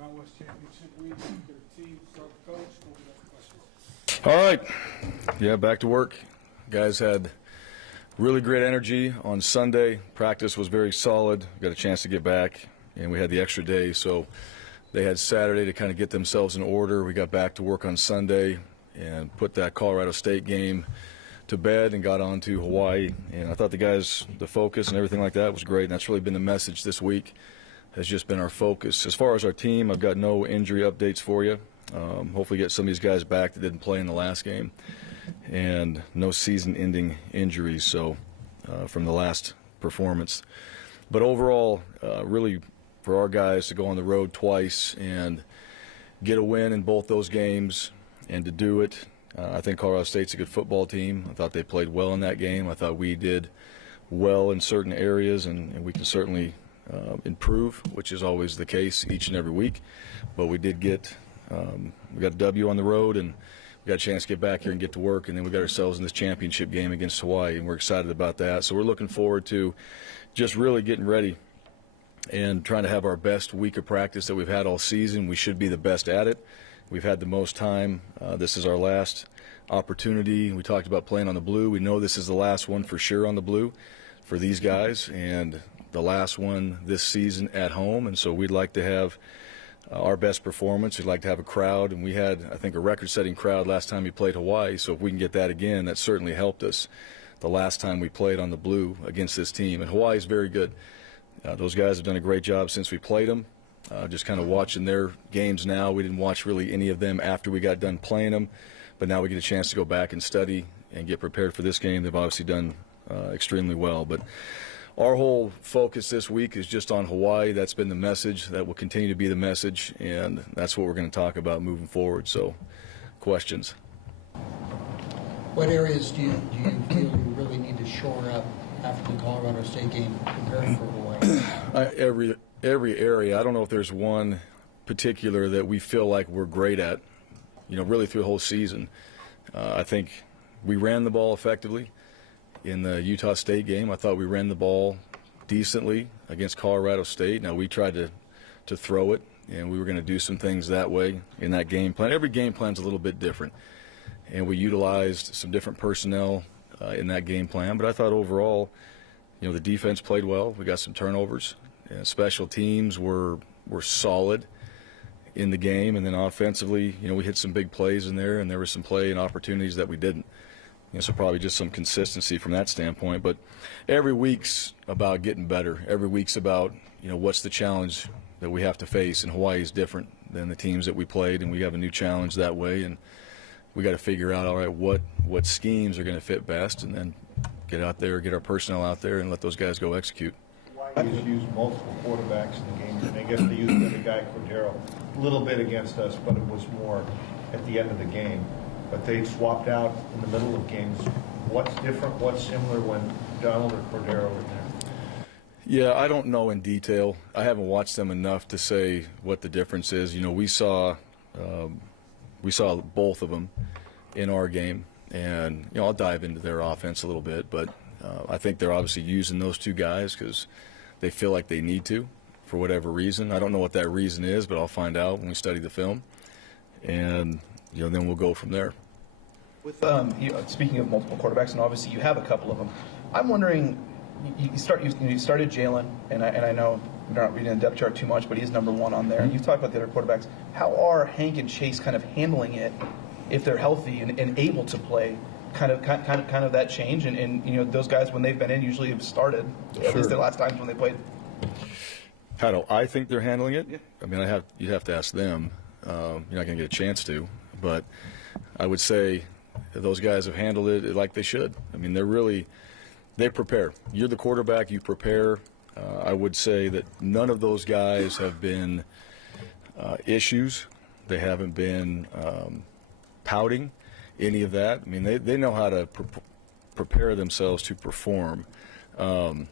Mountain West Championship week. Their team, start the coach. Open up questions. All right. Yeah, back to work. Guys had really great energy on Sunday. Practice was very solid. Got a chance to get back, and we had the extra day, so they had Saturday to kind of get themselves in order. We got back to work on Sunday and put that Colorado State game to bed and got on to Hawaii. And I thought the guys, the focus and everything like that was great, and that's really been the message this week, has just been our focus. As far as our team, I've got no injury updates for you. Hopefully get some of these guys back that didn't play in the last game, and no season-ending injuries from the last performance. But overall, really for our guys to go on the road twice and get a win in both those games and to do it, I think Colorado State's a good football team. I thought they played well in that game. I thought we did well in certain areas, and we can certainly improve, which is always the case each and every week. But we did get we got a W on the road, and we got a chance to get back here and get to work, and then we got ourselves in this championship game against Hawaii, and we're excited about that. So we're looking forward to just really getting ready and trying to have our best week of practice that we've had all season. We should be the best at it. We've had the most time. This is our last opportunity. We talked about playing on the blue. We know this is the last one for sure on the blue for these guys, and the last one this season at home. And so we'd like to have our best performance. We'd like to have a crowd, and we had, I think, a record-setting crowd last time we played Hawaii. So if we can get that again, that certainly helped us the last time we played on the blue against this team. And Hawaii's very good. Those guys have done a great job since we played them. Just kind of watching their games now. We didn't watch really any of them after we got done playing them, but now we get a chance to go back and study and get prepared for this game. They've obviously done extremely well. But our whole focus this week is just on Hawaii. That's been the message. That will continue to be the message, and that's what we're going to talk about moving forward. So, questions? What areas do you feel you really need to shore up after the Colorado State game preparing for Hawaii? Every area. I don't know if there's one particular that we feel like we're great at, really through the whole season. I think we ran the ball effectively in the Utah State game. I thought we ran the ball decently against Colorado State. Now, we tried to throw it, and we were going to do some things that way in that game plan. Every game plan's a little bit different, and we utilized some different personnel in that game plan. But I thought overall, the defense played well. We got some turnovers. And special teams were solid in the game, and then offensively, we hit some big plays in there, and there were some play and opportunities that we didn't. So probably just some consistency from that standpoint. But every week's about getting better. Every week's about, what's the challenge that we have to face, and Hawaii is different than the teams that we played, and we have a new challenge that way, and we got to figure out, all right, what schemes are going to fit best, and then get out there, get our personnel out there, and let those guys go execute. He's used multiple quarterbacks in the game, and I guess they used the guy Cordero a little bit against us, but it was more at the end of the game. But they swapped out in the middle of games. What's different, what's similar when Donald or Cordero are there? Yeah, I don't know in detail. I haven't watched them enough to say what the difference is. We saw both of them in our game, and I'll dive into their offense a little bit, but I think they're obviously using those two guys because they feel like they need to for whatever reason. I don't know what that reason is, but I'll find out when we study the film, and then we'll go from there. With speaking of multiple quarterbacks, and obviously you have a couple of them, I'm wondering, you started Jalen, and I know we're not reading the depth chart too much, but he's number one on there. And you've talked about the other quarterbacks. How are Hank and Chase kind of handling it if they're healthy and able to play? Kind of that change, and those guys, when they've been in, usually have started. Sure. At least the last times when they played. How do I think they're handling it? Yeah. I mean, you'd have to ask them. You're not going to get a chance to, but I would say those guys have handled it like they should. I mean, they prepare. You're the quarterback, you prepare. I would say that none of those guys have been issues. They haven't been pouting. Any of that. I mean, they know how to prepare themselves to perform, and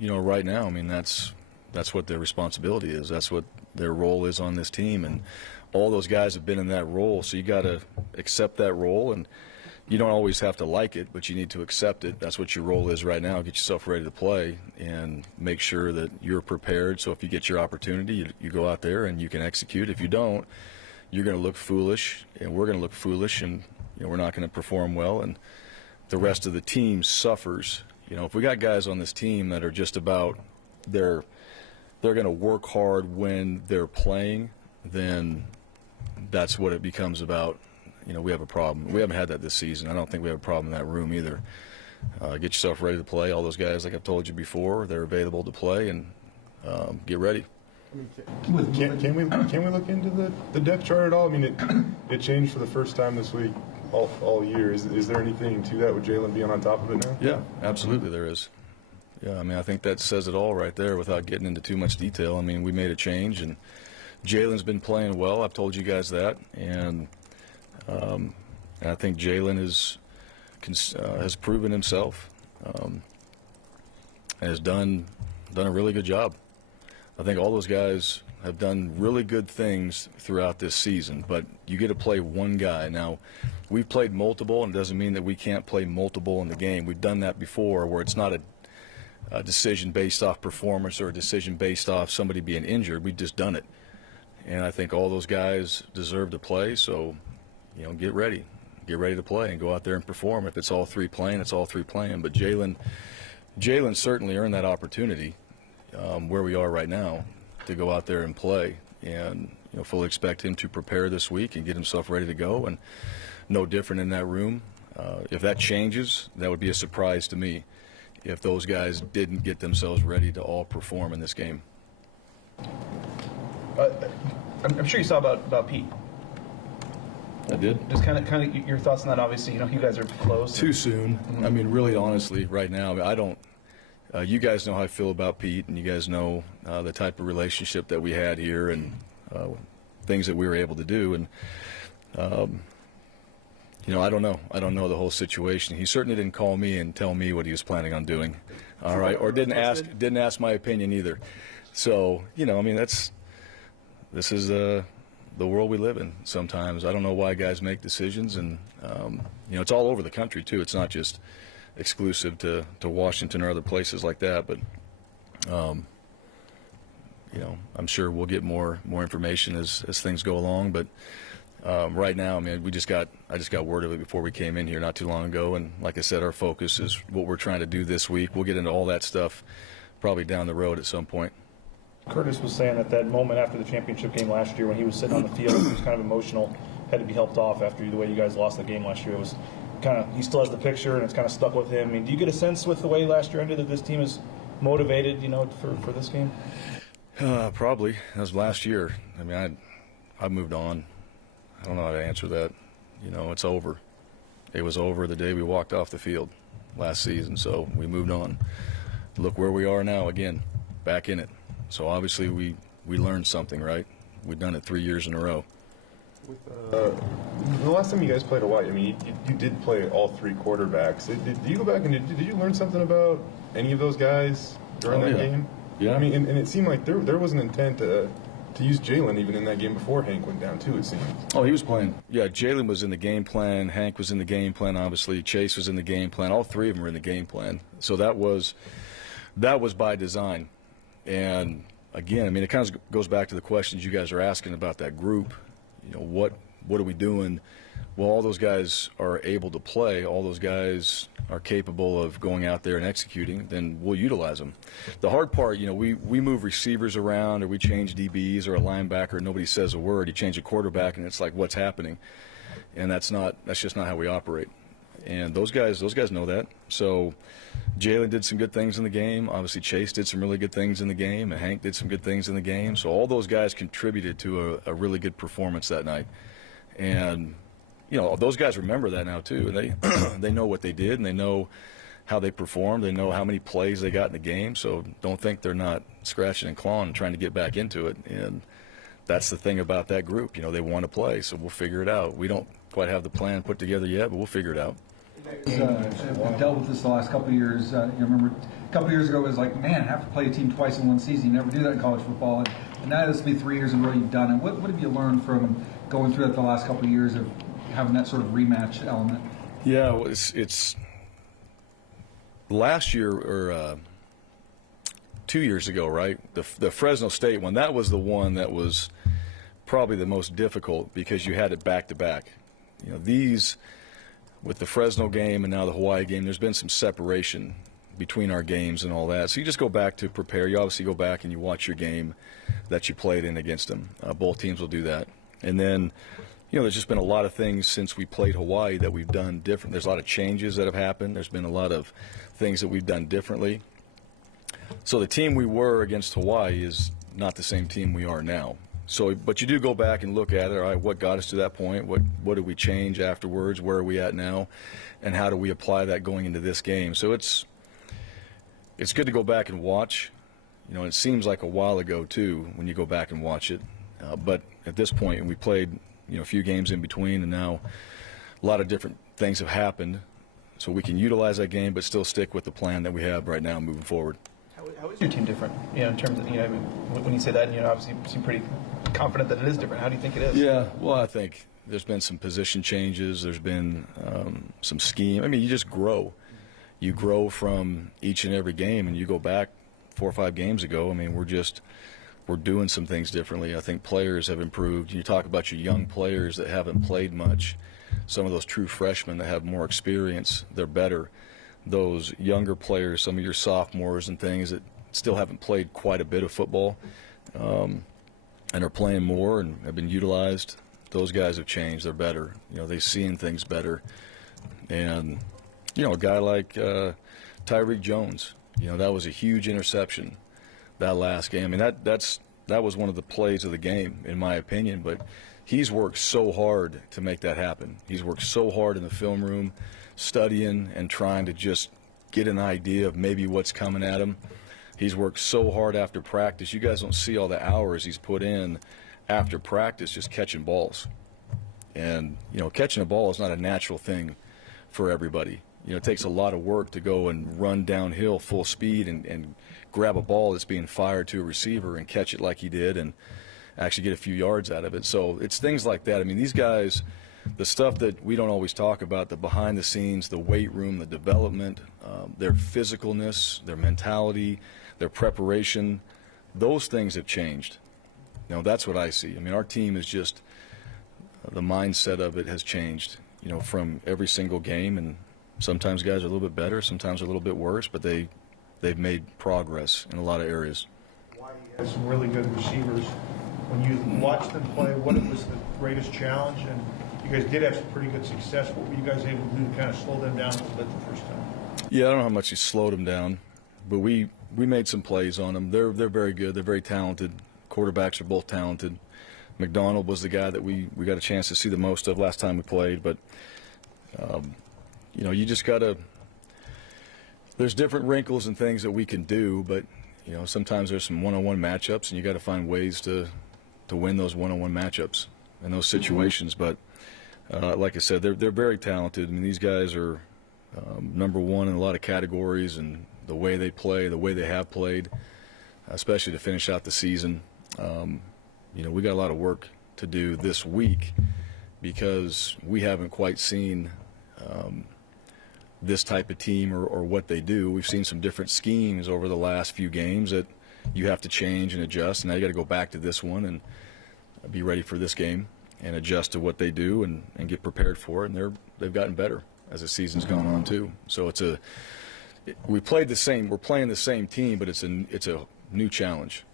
right now, I mean, that's what their responsibility is. That's what their role is on this team, and all those guys have been in that role. So you got to accept that role and you don't always have to like it, but you need to accept it. That's what your role is right now. Get yourself ready to play and make sure that you're prepared. So if you get your opportunity, you go out there and you can execute. If you don't, you're going to look foolish, and we're going to look foolish, and we're not going to perform well, and the rest of the team suffers. If we got guys on this team that are just about they're going to work hard when they're playing, then that's what it becomes about. We have a problem. We haven't had that this season. I don't think we have a problem in that room either. Get yourself ready to play. All those guys, like I've told you before, they're available to play, and get ready. Can we look into the depth chart at all? I mean, it changed for the first time this week, all year. Is there anything to that with Jalen being on top of it now? Yeah, absolutely there is. Yeah, I think that says it all right there without getting into too much detail. We made a change, and Jalen's been playing well. I've told you guys that, and I think Jalen has proven himself and has done a really good job. I think all those guys have done really good things throughout this season, but you get to play one guy. Now, we've played multiple, and it doesn't mean that we can't play multiple in the game. We've done that before where it's not a decision based off performance or a decision based off somebody being injured. We've just done it. And I think all those guys deserve to play, so get ready. Get ready to play and go out there and perform. If it's all three playing, it's all three playing. But Jalen certainly earned that opportunity where we are right now to go out there and play. And fully expect him to prepare this week and get himself ready to go. And no different in that room. If that changes, that would be a surprise to me if those guys didn't get themselves ready to all perform in this game. I'm sure you saw about Pete. I did. Just kind of your thoughts on that. Obviously, you guys are close. Too soon. Mm-hmm. Really, honestly, right now, I don't. You guys know how I feel about Pete, and you guys know the type of relationship that we had here, and things that we were able to do. And I don't know. I don't know the whole situation. He certainly didn't call me and tell me what he was planning on doing. All right, or didn't ask my opinion either. So this is the world we live in sometimes. I don't know why guys make decisions, and it's all over the country too. It's not just exclusive to Washington or other places like that, but I'm sure we'll get more information as things go along. But right now, I just got word of it before we came in here not too long ago, and like I said, our focus is what we're trying to do this week. We'll get into all that stuff probably down the road at some point. Curtis was saying at that moment after the championship game last year when he was sitting on the field, he was kind of emotional, had to be helped off after the way you guys lost the game last year. It was kind of, he still has the picture, and it's kind of stuck with him. Do you get a sense with the way last year ended that this team is motivated, for this game? Probably. That was last year. I've moved on. I don't know how to answer that. It's over. It was over the day we walked off the field last season, so we moved on. Look where we are now again, back in it. So obviously we learned something, right? We've done it 3 years in a row. The last time you guys played Hawaii, you did play all three quarterbacks. Did you go back and did you learn something about any of those guys during that game? Yeah. And it seemed like there was an intent to use Jalen even in that game before Hank went down too, it seemed. Oh, he was playing. Yeah, Jalen was in the game plan. Hank was in the game plan, obviously. Chase was in the game plan. All three of them were in the game plan. So that was by design. And again, it kind of goes back to the questions you guys are asking about that group. What are we doing? Well, all those guys are able to play. All those guys are capable of going out there and executing. Then we'll utilize them. The hard part, we move receivers around, or we change DBs or a linebacker. Nobody says a word. You change a quarterback, and it's like, what's happening? And that's just not how we operate. And those guys know that. So Jalen did some good things in the game. Obviously, Chase did some really good things in the game, and Hank did some good things in the game. So all those guys contributed to a really good performance that night. And, those guys remember that now too. And they know what they did, and they know how they performed. They know how many plays they got in the game. So don't think they're not scratching and clawing and trying to get back into it. And that's the thing about that group. They want to play, so we'll figure it out. We don't quite have the plan put together yet, but we'll figure it out. We've dealt with this the last couple of years. You remember a couple of years ago it was like, man, I have to play a team twice in one season. You never do that in college football. And now this will be 3 years in a row you've done it. What have you learned from going through that the last couple of years of having that sort of rematch element? Yeah, well, it's last year or 2 years ago, right? The Fresno State one, that was the one that was probably the most difficult because you had it back to back. You know, these with the Fresno game and now the Hawaii game, there's been some separation between our games and all that. So you just go back to prepare. You obviously go back and you watch your game that you played in against them. Both teams will do that. And then, you know, there's just been a lot of things since we played Hawaii that we've done different. There's a lot of changes that have happened. There's been a lot of things that we've done differently. So the team we were against Hawaii is not the same team we are now. So, but you do go back and look at it. All right, what got us to that point? What did we change afterwards? Where are we at now? And how do we apply that going into this game? So it's good to go back and watch. You know, it seems like a while ago too when you go back and watch it. But at this point, we played, you know, a few games in between, and now a lot of different things have happened. So we can utilize that game, but still stick with the plan that we have right now moving forward. How is your team different? You know, in terms of, you know, when you say that, you know, obviously you seem pretty confident that it is different. How do you think it is? Yeah, well, I think there's been some position changes. There's been some scheme. I mean, you just grow. You grow from each and every game, and you go back 4 or 5 games ago. I mean, we're doing some things differently. I think players have improved. You talk about your young players that haven't played much. Some of those true freshmen that have more experience, they're better. Those younger players, some of your sophomores and things that still haven't played quite a bit of football and are playing more and have been utilized, those guys have changed. They're better. You know, they've seen things better. And, you know, a guy like Tyreek Jones, you know, that was a huge interception that last game. I mean, that was one of the plays of the game, in my opinion. But he's worked so hard to make that happen. He's worked so hard in the film room, studying and trying to just get an idea of maybe what's coming at him. He's worked so hard after practice. You guys don't see all the hours he's put in after practice just catching balls. And, you know, catching a ball is not a natural thing for everybody. You know, it takes a lot of work to go and run downhill full speed and grab a ball that's being fired to a receiver and catch it like he did and actually get a few yards out of it. So it's things like that. I mean, these guys, the stuff that we don't always talk about, the behind the scenes, the weight room, the development, their physicalness, their mentality, their preparation, those things have changed. You know, that's what I see. I mean, our team is just, the mindset of it has changed, you know, from every single game. And sometimes guys are a little bit better, sometimes a little bit worse, but they've made progress in a lot of areas. Hawaii has some really good receivers. When you watch them play, what was the greatest challenge? And you guys did have some pretty good success. What were you guys able to do to kind of slow them down a little bit the first time? Yeah, I don't know how much he slowed them down, but we made some plays on them. They're very good. They're very talented. Quarterbacks are both talented. McDonald was the guy that we got a chance to see the most of last time we played. But, you know, you just got to – there's different wrinkles and things that we can do, but, you know, sometimes there's some one-on-one matchups, and you got to find ways to win those one-on-one matchups in those situations. But, like I said, they're very talented. I mean, these guys are number one in a lot of categories, and the way they play, the way they have played, especially to finish out the season. You know, we got a lot of work to do this week because we haven't quite seen this type of team or what they do. We've seen some different schemes over the last few games that you have to change and adjust. Now you got to go back to this one and be ready for this game and adjust to what they do and get prepared for it. And they've gotten better as the season's gone on too. So we're playing the same team, but it's a new challenge.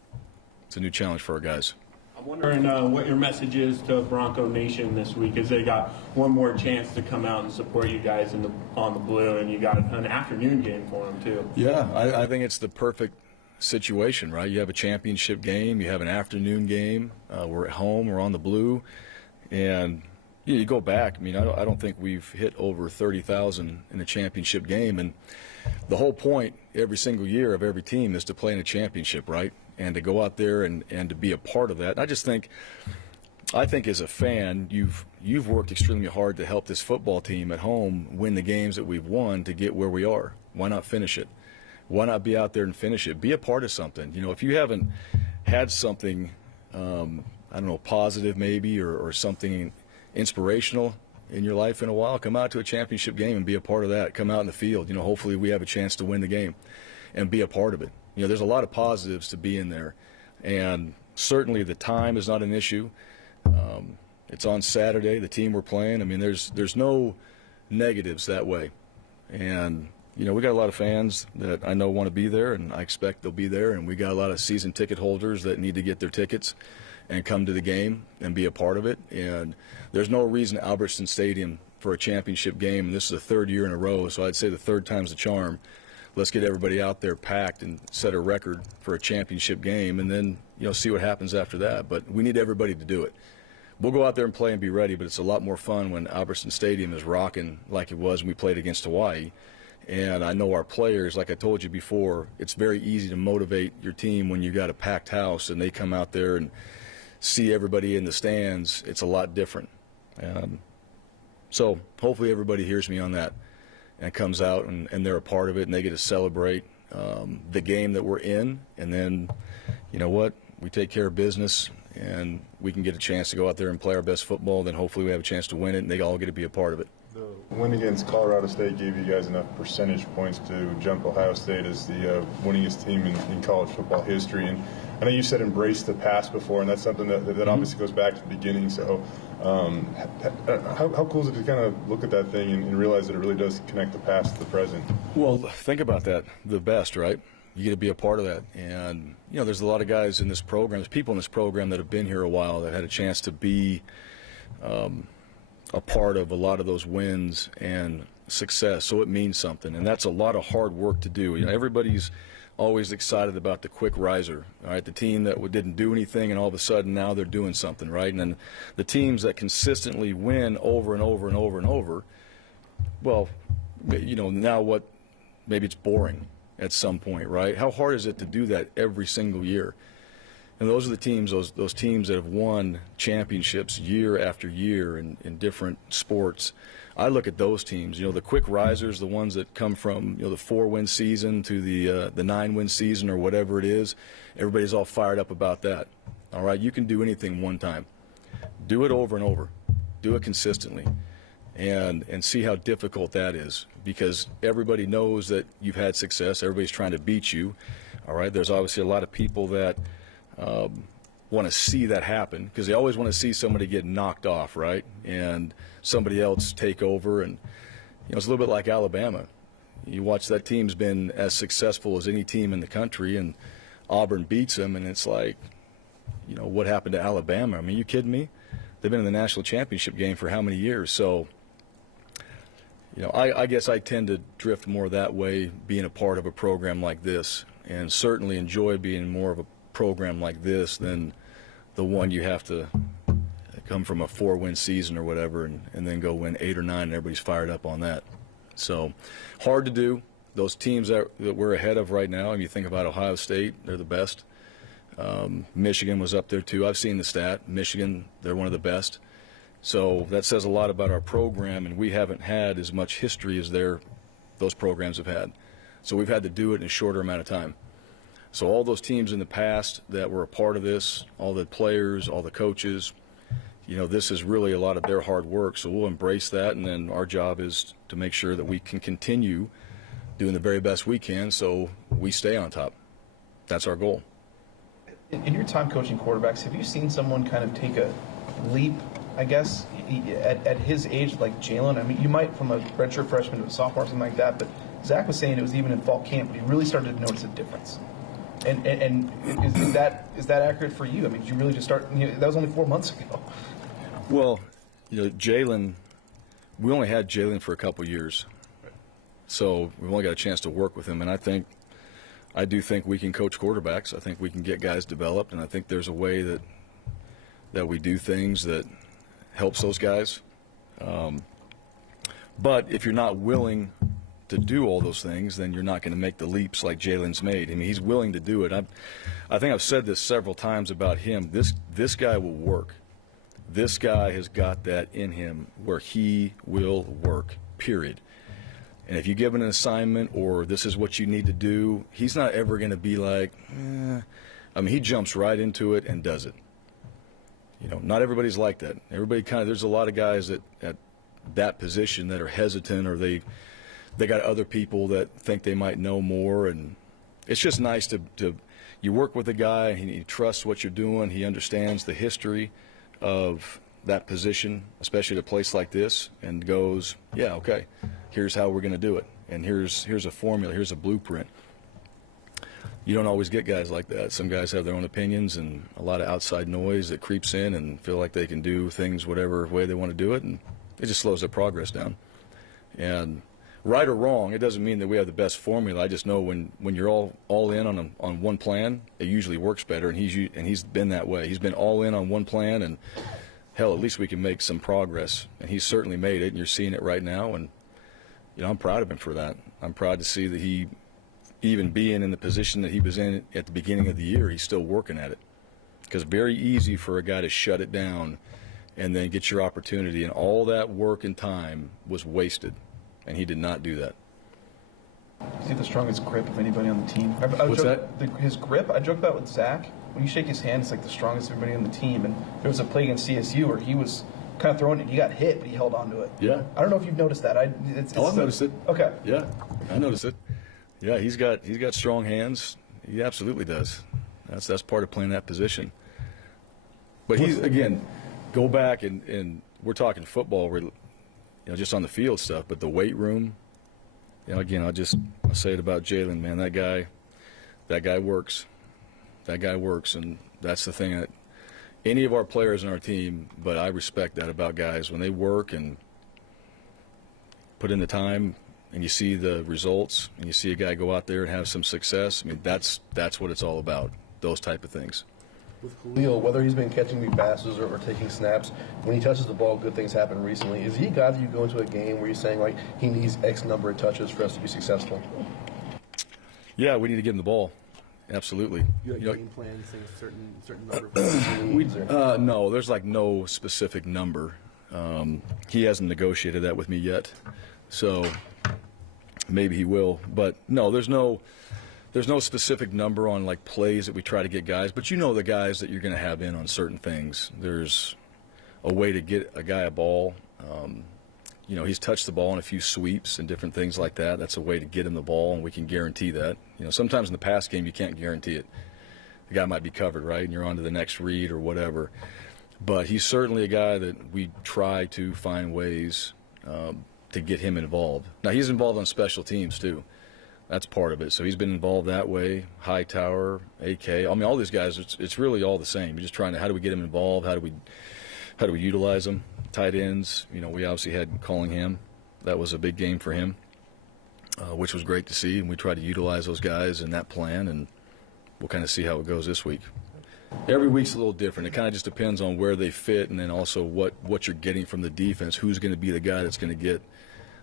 It's a new challenge for our guys. I'm wondering what your message is to Bronco Nation this week, as they got one more chance to come out and support you guys on the blue, and you got an afternoon game for them too. Yeah, I think it's the perfect situation, right? You have a championship game, you have an afternoon game. We're at home, we're on the blue, and you go back. I mean, I don't think we've hit over 30,000 in a championship game, and the whole point every single year of every team is to play in a championship, right? And to go out there and to be a part of that. And I think as a fan, you've worked extremely hard to help this football team at home win the games that we've won to get where we are. Why not finish it? Why not be out there and finish it? Be a part of something. You know, if you haven't had something, I don't know, positive maybe or something inspirational, in your life in a while, come out to a championship game and be a part of that. Come out in the field. You know, hopefully we have a chance to win the game and be a part of it. You know, there's a lot of positives to be in there. And certainly the time is not an issue. It's on Saturday, the team we're playing. I mean, there's no negatives that way. And, you know, we got a lot of fans that I know want to be there, and I expect they'll be there. And we got a lot of season ticket holders that need to get their tickets and come to the game and be a part of it. And there's no reason Albertson Stadium for a championship game, and this is the third year in a row, so I'd say the third time's the charm. Let's get everybody out there packed and set a record for a championship game, and then, you know, see what happens after that. But we need everybody to do it. We'll go out there and play and be ready, but it's a lot more fun when Albertson Stadium is rocking like it was when we played against Hawaii. And I know our players, like I told you before, it's very easy to motivate your team when you got a packed house and they come out there and see everybody in the stands. It's a lot different. So hopefully everybody hears me on that and comes out and they're a part of it and they get to celebrate the game that we're in. And then, you know what, we take care of business and we can get a chance to go out there and play our best football. Then hopefully we have a chance to win it and they all get to be a part of it. The win against Colorado State gave you guys enough percentage points to jump Ohio State as the winningest team in college football history. And I know you said embrace the past before, and that's something that obviously goes back to the beginning. So how cool is it to kind of look at that thing and realize that it really does connect the past to the present? Well, think about that. The best, right? You get to be a part of that. And, you know, there's a lot of guys in this program, there's people in this program that have been here a while that had a chance to be a part of a lot of those wins and success. So it means something. And that's a lot of hard work to do. You know, everybody's always excited about the quick riser, all right? The team that didn't do anything and all of a sudden now they're doing something, right? And then the teams that consistently win over and over and over and over, well, you know, now what, maybe it's boring at some point, right? How hard is it to do that every single year? And those are the teams, those teams that have won championships year after year in different sports. I look at those teams, you know, the quick risers, the ones that come from, you know, the 4-win season to the 9-win season or whatever it is. Everybody's all fired up about that. All right, you can do anything one time. Do it over and over. Do it consistently. And see how difficult that is, because everybody knows that you've had success. Everybody's trying to beat you. All right, there's obviously a lot of people that want to see that happen because they always want to see somebody get knocked off, right? And somebody else take over. And, you know, it's a little bit like Alabama. You watch that team's been as successful as any team in the country, and Auburn beats them, and it's like, you know, what happened to Alabama? I mean, you kidding me? They've been in the national championship game for how many years? So, you know, I guess I tend to drift more that way, being a part of a program like this, and certainly enjoy being more of a program like this than the one you have to come from a 4-win season or whatever and then go win 8 or 9 and everybody's fired up on that. So hard to do. Those teams that we're ahead of right now, and you think about Ohio State, they're the best. Michigan was up there too. I've seen the stat. Michigan, they're one of the best. So that says a lot about our program, and we haven't had as much history as those programs have had. So we've had to do it in a shorter amount of time. So all those teams in the past that were a part of this, all the players, all the coaches, you know, this is really a lot of their hard work. So we'll embrace that, and then our job is to make sure that we can continue doing the very best we can so we stay on top. That's our goal. In your time coaching quarterbacks, have you seen someone kind of take a leap, I guess, at his age, like Jalen? I mean, you might from a redshirt freshman to a sophomore, something like that, but Zach was saying it was even in fall camp, but he really started to notice a difference. And is that accurate for you? I mean, did you really just start, you know, that was only 4 months ago. Well, you know, Jalen, we only had Jalen for a couple years. So we've only got a chance to work with him, and I do think we can coach quarterbacks. I think we can get guys developed, and I think there's a way that we do things that helps those guys. But if you're not willing to do all those things, then you're not going to make the leaps like Jalen's made. I mean, he's willing to do it. I think I've said this several times about him. This guy will work. This guy has got that in him where he will work, period. And if you give him an assignment or this is what you need to do, he's not ever going to be like, I mean, he jumps right into it and does it. You know, not everybody's like that. Everybody there's a lot of guys that that position that are hesitant, or they got other people that think they might know more. And it's just nice to you work with a guy, he trusts what you're doing, he understands the history of that position, especially at a place like this, and goes, yeah, okay, here's how we're going to do it, and here's a formula, here's a blueprint. You don't always get guys like that. Some guys have their own opinions and a lot of outside noise that creeps in and feel like they can do things whatever way they want to do it, and it just slows their progress down. And right or wrong, it doesn't mean that we have the best formula. I just know when you're all in on one plan, it usually works better, and he's been that way. He's been all in on one plan, and hell, at least we can make some progress. And he's certainly made it, and you're seeing it right now. And I'm proud of him for that. I'm proud to see that he, even being in the position that he was in at the beginning of the year, he's still working at it. Because very easy for a guy to shut it down and then get your opportunity, and all that work and time was wasted, and he did not do that. Is he the strongest grip of anybody on the team? What's that? His grip, I joke about with Zach. When you shake his hand, it's like the strongest of everybody on the team. And there was a play against CSU where he was kind of throwing it. He got hit, but he held on to it. Yeah. I don't know if you've noticed that. I've noticed it. Okay. Yeah, I noticed it. Yeah, he's got strong hands. He absolutely does. That's part of playing that position. But he's, again, go back and we're talking football, just on the field stuff, but the weight room, again, I'll say it about Jalen, man, that guy works. That guy works, and that's the thing that any of our players in our team, but I respect that about guys. When they work and put in the time, and you see the results, and you see a guy go out there and have some success, I mean, that's what it's all about, those type of things. With Khalil, whether he's been catching big passes or taking snaps, when he touches the ball, good things happen recently. Is he a guy that you go into a game where you're saying, like, he needs X number of touches for us to be successful? Yeah, we need to give him the ball. Absolutely. You have game plan saying certain number of touches? No, there's like no specific number. He hasn't negotiated that with me yet, so maybe he will. But no, there's no specific number on like plays that we try to get guys. But the guys that you're going to have in on certain things. There's a way to get a guy a ball. He's touched the ball in a few sweeps and different things like that. That's a way to get him the ball, and we can guarantee that. Sometimes in the pass game you can't guarantee it. The guy might be covered, right, and you're on to the next read or whatever. But he's certainly a guy that we try to find ways to get him involved. Now, he's involved on special teams too. That's part of it. So he's been involved that way. Hightower, AK. I mean, all these guys, it's really all the same. We're just trying to, how do we get him involved? How do we utilize them? Tight ends, we obviously had Callingham. That was a big game for him, which was great to see. And we try to utilize those guys in that plan, and we'll kind of see how it goes this week. Every week's a little different. It kind of just depends on where they fit, and then also what you're getting from the defense. Who's going to be the guy that's going to get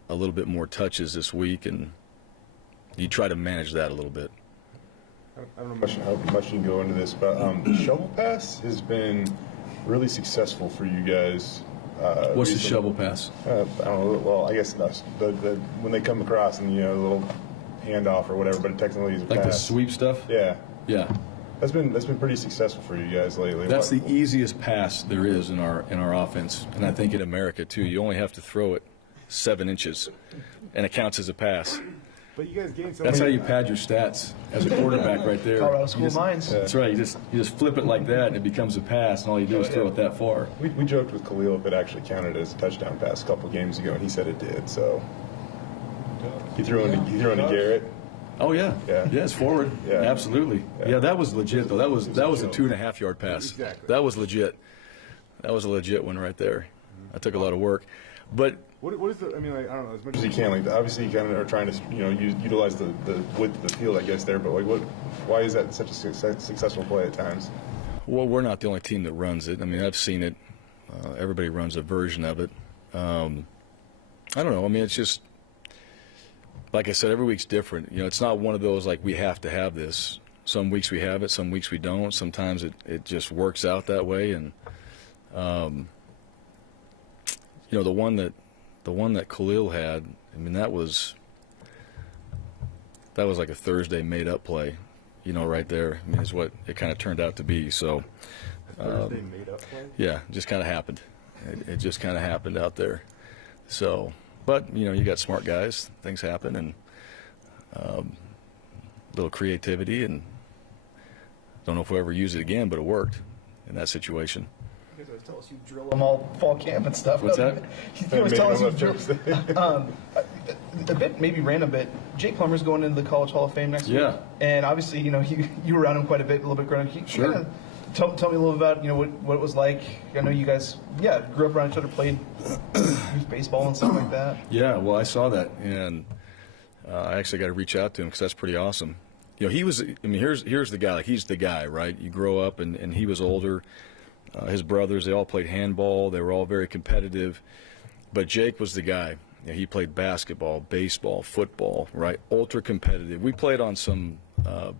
a little bit more touches this week, and you try to manage that a little bit. I don't know how much you can go into this, but the shovel pass has been really successful for you guys. What's the recently. shovel pass? I don't know. Well, I guess that's the when they come across and the little handoff or whatever, but it technically is a Like pass. the sweep stuff? Yeah. Yeah. That's been pretty successful for you guys lately. That's the easiest pass there is in our offense, and I think in America too. You only have to throw it 7 inches, and it counts as a pass. But you guys gained so That's how many. you pad your stats as a quarterback right there. Colorado School Minds. That's right. You just flip it like that, and it becomes a pass, and all you do is throw it that far. We joked with Khalil if it actually counted as a touchdown pass a couple games ago, and he said it did. So he threw into Garrett. Oh yeah, Yeah. it's forward. Yeah. Absolutely. Yeah, that was legit though. That was a 2.5-yard pass. Exactly. That was legit. That was a legit one right there. That took a lot of work, but. What is the? I mean, like, I don't know. As much as you can, like, obviously, you kind of are trying to, utilize the width of the field, I guess, there. But like, why is that such a successful play at times? Well, we're not the only team that runs it. I mean, I've seen it. Everybody runs a version of it. I don't know. I mean, it's just like I said. Every week's different. It's not one of those like we have to have this. Some weeks we have it. Some weeks we don't. Sometimes it just works out that way. And the one that Khalil had, I mean, that was like a Thursday made-up play, right there. I mean, is what it kind of turned out to be. So, Thursday made-up play? Yeah, it just kind of happened. It just kind of happened out there. So, but, you got smart guys. Things happen, and little creativity, and don't know if we'll ever use it again, but it worked in that situation. You guys always tell us you drill them all fall camp and stuff. What's that? You always tell us you drill. A bit, maybe random bit. Jake Plummer's going into the College Hall of Fame next week. And obviously, you were around him quite a bit, a little bit growing up. Can you Sure. kinda tell me a little about, what it was like. I know you guys, grew up around each other, played youth baseball and stuff like that. Yeah, well, I saw that, and I actually got to reach out to him because that's pretty awesome. He was, here's the guy. Like, he's the guy, right? You grow up, and he was older. His brothers, they all played handball. They were all very competitive. But Jake was the guy. He played basketball, baseball, football, right? Ultra competitive. We played on some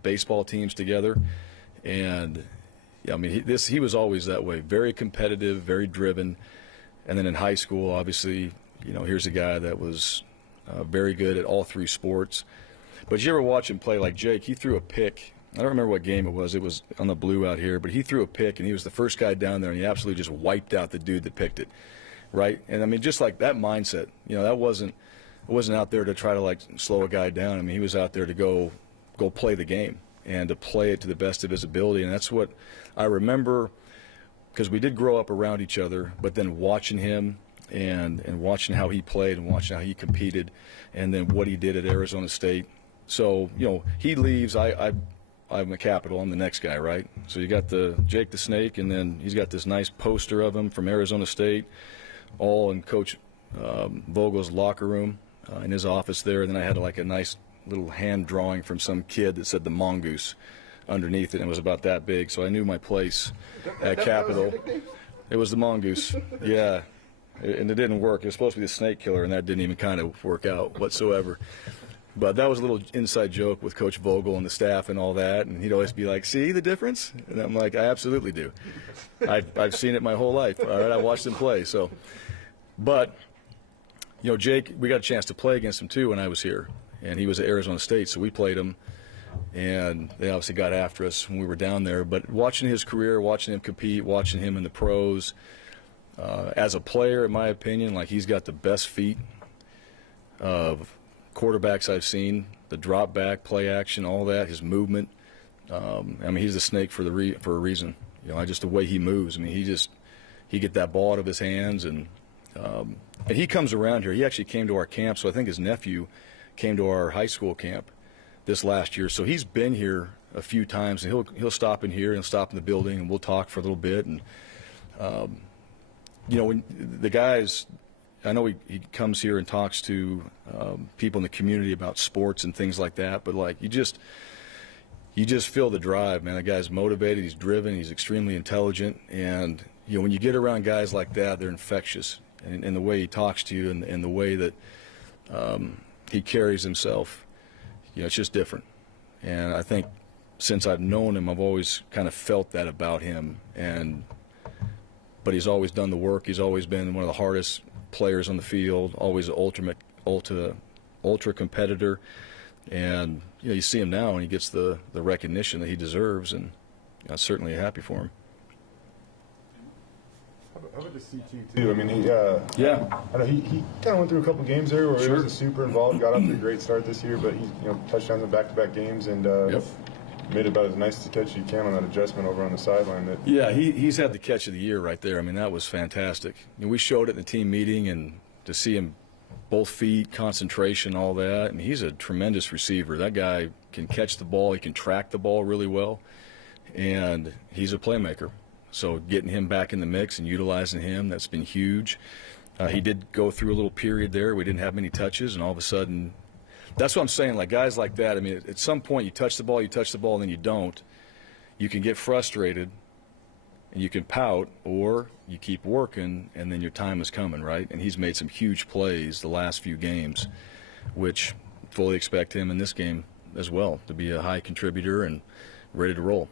baseball teams together, and he was always that way. Very competitive, very driven. And then in high school, obviously, here's a guy that was very good at all three sports. But you ever watch him play like Jake? He threw a pick. I don't remember what game it was. It was on the blue out here. But he threw a pick, and he was the first guy down there, and he absolutely just wiped out the dude that picked it, right? And, just like that mindset, that wasn't out there to try to, like, slow a guy down. He was out there to go play the game and to play it to the best of his ability. And that's what I remember, because we did grow up around each other, but then watching him and watching how he played and watching how he competed and then what he did at Arizona State. So, he leaves. I'm a Capital. I'm the next guy, right? So you got the Jake the Snake, and then he's got this nice poster of him from Arizona State, all in Coach Vogel's locker room in his office there. And then I had like a nice little hand drawing from some kid that said the Mongoose underneath it, and it was about that big. So I knew my place at Capital. It was the Mongoose, yeah. And it didn't work. It was supposed to be the Snake Killer, and that didn't even kind of work out whatsoever. But that was a little inside joke with Coach Vogel and the staff and all that, and he'd always be like, "See the difference?" And I'm like, "I absolutely do. I've seen it my whole life. All right, I watched him play." So, but Jake, we got a chance to play against him too when I was here, and he was at Arizona State, so we played him, and they obviously got after us when we were down there. But watching his career, watching him compete, watching him in the pros, as a player, in my opinion, like, he's got the best feet of quarterbacks I've seen. The drop back, play action, all that, his movement. He's a snake for a reason. Just the way he moves. He get that ball out of his hands, and he comes around here. He actually came to our camp, so I think his nephew came to our high school camp this last year. So he's been here a few times, and he'll stop in here and stop in the building, and we'll talk for a little bit. And when the guys, I know he comes here and talks to people in the community about sports and things like that, but like you just feel the drive, man. The guy's motivated, he's driven, he's extremely intelligent, and when you get around guys like that, they're infectious. And the way he talks to you and the way that he carries himself, it's just different. And I think since I've known him, I've always kind of felt that about him. But he's always done the work. He's always been one of the hardest players on the field, always an ultra competitor. And you see him now, and he gets the recognition that he deserves, and I'm certainly happy for him. How about the CT too? He kind of went through a couple games there where he wasn't super involved. Got off to a great start this year, but he touchdowns in back-to-back games, and made about as nice a catch as you can on that adjustment over on the sideline. He's had the catch of the year right there. That was fantastic. We showed it in the team meeting, and to see him, both feet, concentration, all that. He's a tremendous receiver. That guy can catch the ball. He can track the ball really well, and he's a playmaker. So getting him back in the mix and utilizing him, that's been huge. He did go through a little period there. We didn't have many touches, and all of a sudden, that's what I'm saying. Like, guys like that, at some point you touch the ball, and then you don't. You can get frustrated, and you can pout, or you keep working, and then your time is coming, right? And he's made some huge plays the last few games, which fully expect him in this game as well to be a high contributor and ready to roll.